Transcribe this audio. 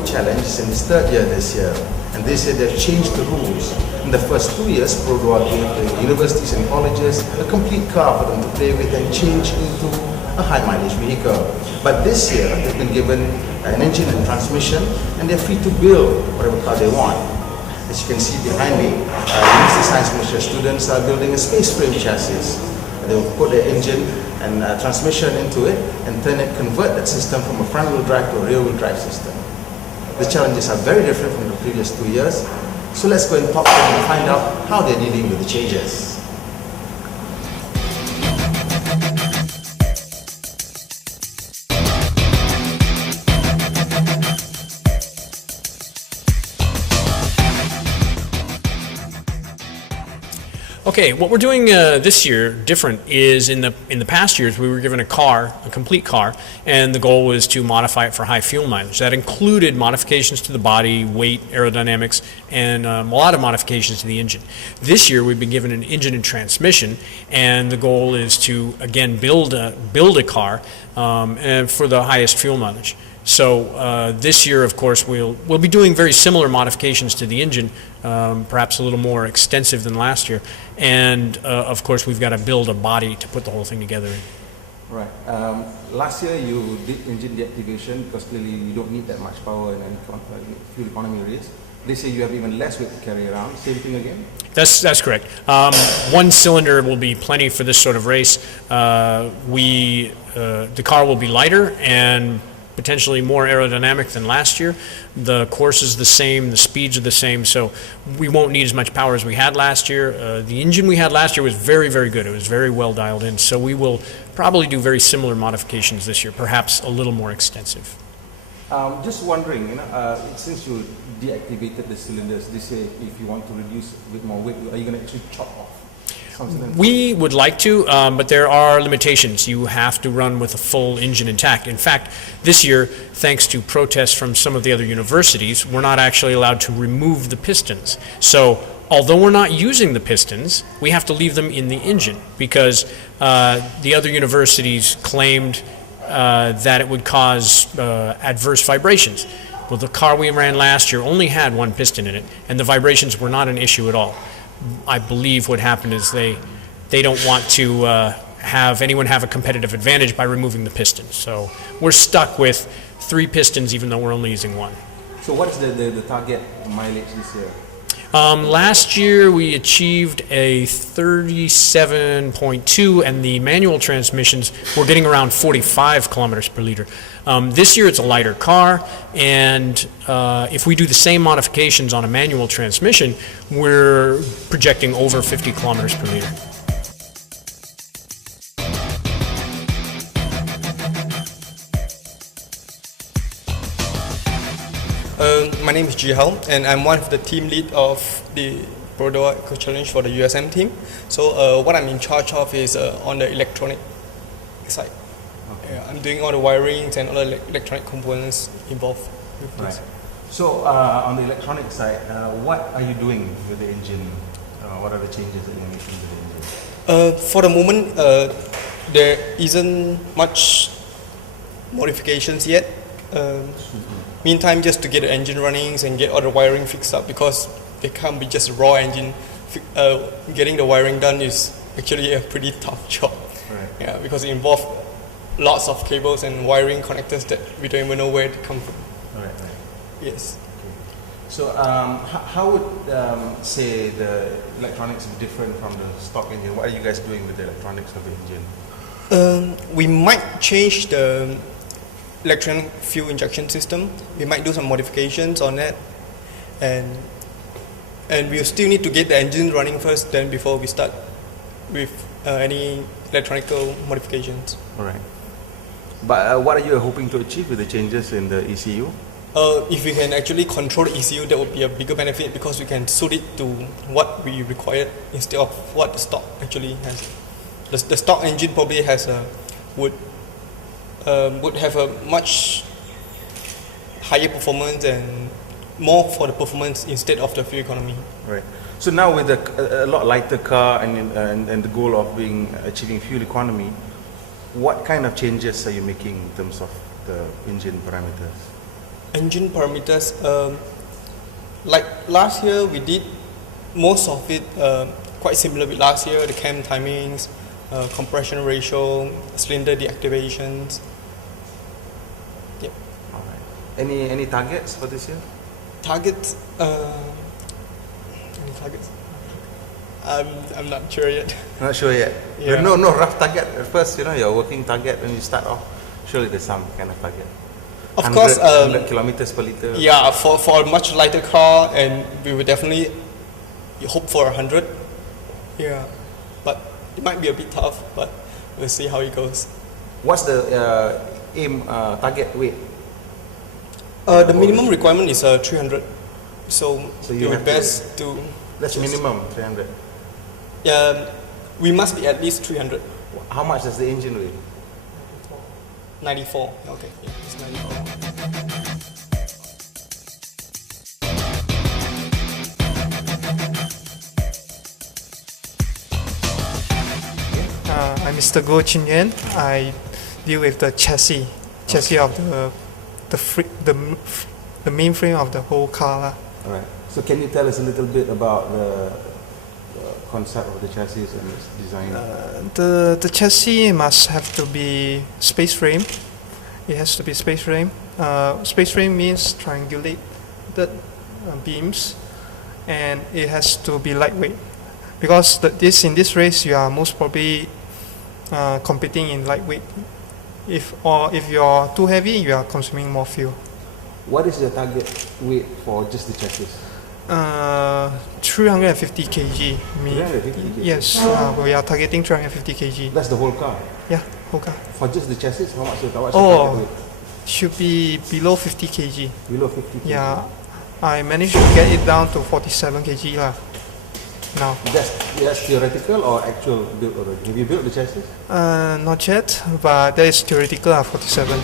Eco challenge is in its third year this year, and this year they've changed the rules. In the first 2 years, Produa gave the universities and colleges a complete car for them to play with and change into a high mileage vehicle. But this year, they've been given an engine and transmission, and they're free to build whatever car they want. As you can see behind me, University Science Malaysia students are building a space frame chassis. They will put their engine and transmission into it and convert that system from a front-wheel drive to a rear-wheel drive system. The challenges are very different from the previous 2 years, so let's go and talk to them and find out how they're dealing with the changes. Okay, what we're doing this year different is in the past years we were given a car, a complete car, and the goal was to modify it for high fuel mileage. That included modifications to the body, weight, aerodynamics, and a lot of modifications to the engine. This year we've been given an engine and transmission, and the goal is to again build a car and for the highest fuel mileage. So this year, of course, we'll be doing very similar modifications to the engine, perhaps a little more extensive than last year. And of course, we've got to build a body to put the whole thing together in. Right. Last year you did engine deactivation because clearly you don't need that much power and fuel economy race. This year you have even less weight to carry around. Same thing again? That's correct. One cylinder will be plenty for this sort of race. The car will be lighter and potentially more aerodynamic than last year. The course is the same, the speeds are the same, so we won't need as much power as we had last year. The engine we had last year was very, very good. It was very well dialed in, so we will probably do very similar modifications this year, perhaps a little more extensive. Just wondering, since you deactivated the cylinders this year, if you want to reduce a bit more weight, are you going to actually chop off? We would like to, but there are limitations. You have to run with a full engine intact. In fact, this year, thanks to protests from some of the other universities, we're not actually allowed to remove the pistons. So, although we're not using the pistons, we have to leave them in the engine because the other universities claimed that it would cause adverse vibrations. Well, the car we ran last year only had one piston in it, and the vibrations were not an issue at all. I believe what happened is they don't want to have anyone have a competitive advantage by removing the pistons. So we're stuck with 3 pistons even though we're only using 1. So what is the target mileage this year? Last year we achieved a 37.2 and the manual transmissions were getting around 45 kilometers per liter. This year it's a lighter car, and if we do the same modifications on a manual transmission, we're projecting over 50 kilometers per liter. My name is Jihao, and I'm one of the team lead of the Produa Eco Challenge for the USM team. So what I'm in charge of is on the electronic side. Okay. I'm doing all the wirings and all the electronic components involved with this. Right. So on the electronic side, what are you doing with the engine? What are the changes that you're making to the engine? For the moment, there isn't much modifications yet. Meantime, just to get the engine running and get all the wiring fixed up, because it can't be just a raw engine. Getting the wiring done is actually a pretty tough job. Right. Yeah, because it involves lots of cables and wiring connectors that we don't even know where to come from. Right. Yes. Okay. So how would say the electronics be different from the stock engine? What are you guys doing with the electronics of the engine? We might change the electronic fuel injection system. We might do some modifications on that, and we'll still need to get the engine running first, then before we start with any electronical modifications. All right. But what are you hoping to achieve with the changes in the ECU? If we can actually control the ECU, that would be a bigger benefit, because we can suit it to what we require instead of what the stock actually has. The stock engine probably has would have a much higher performance and more for the performance instead of the fuel economy. Right. So now with a lot lighter car and the goal of achieving fuel economy, what kind of changes are you making in terms of the engine parameters? Engine parameters, like last year we did most of it quite similar with last year, the cam timings, compression ratio, cylinder deactivations. Yep. All right. Any targets for this year? Targets, any targets? I'm not sure yet. Not sure yet. Yeah. No rough target. At first, your working target when you start off, surely there's some kind of target. Of course, 100 kilometers per liter. yeah, for a much lighter car, and we would definitely hope for 100. Yeah, but it might be a bit tough, but we'll see how it goes. What's the aim target weight? The minimum requirement is 300, so you it would have best to. That's minimum 300. We must be at least 300. How much does the engine weigh? 94. Okay, yeah, it's 94. I'm Mr. Goh Chin Yuan. I deal with the chassis of the main frame of the whole car lah. All right. So can you tell us a little bit about the concept of the chassis and its design? The chassis must have to be space frame. It has to be space frame. Space frame means triangulated beams, and it has to be lightweight. Because in this race, you are most probably competing in lightweight. If you're too heavy, you are consuming more fuel. What is the target weight for just the chassis? 350 kg. 350 kg? Yes, we are targeting 350 kg. That's the whole car? Yeah, whole car. For just the chassis, what's the target weight? Should be below 50 kg. Below 50 kg? Yeah, I managed to get it down to 47 kg lah. Now. That's theoretical or actual built already? Have you built the chassis? Not yet, but that is theoretical 47.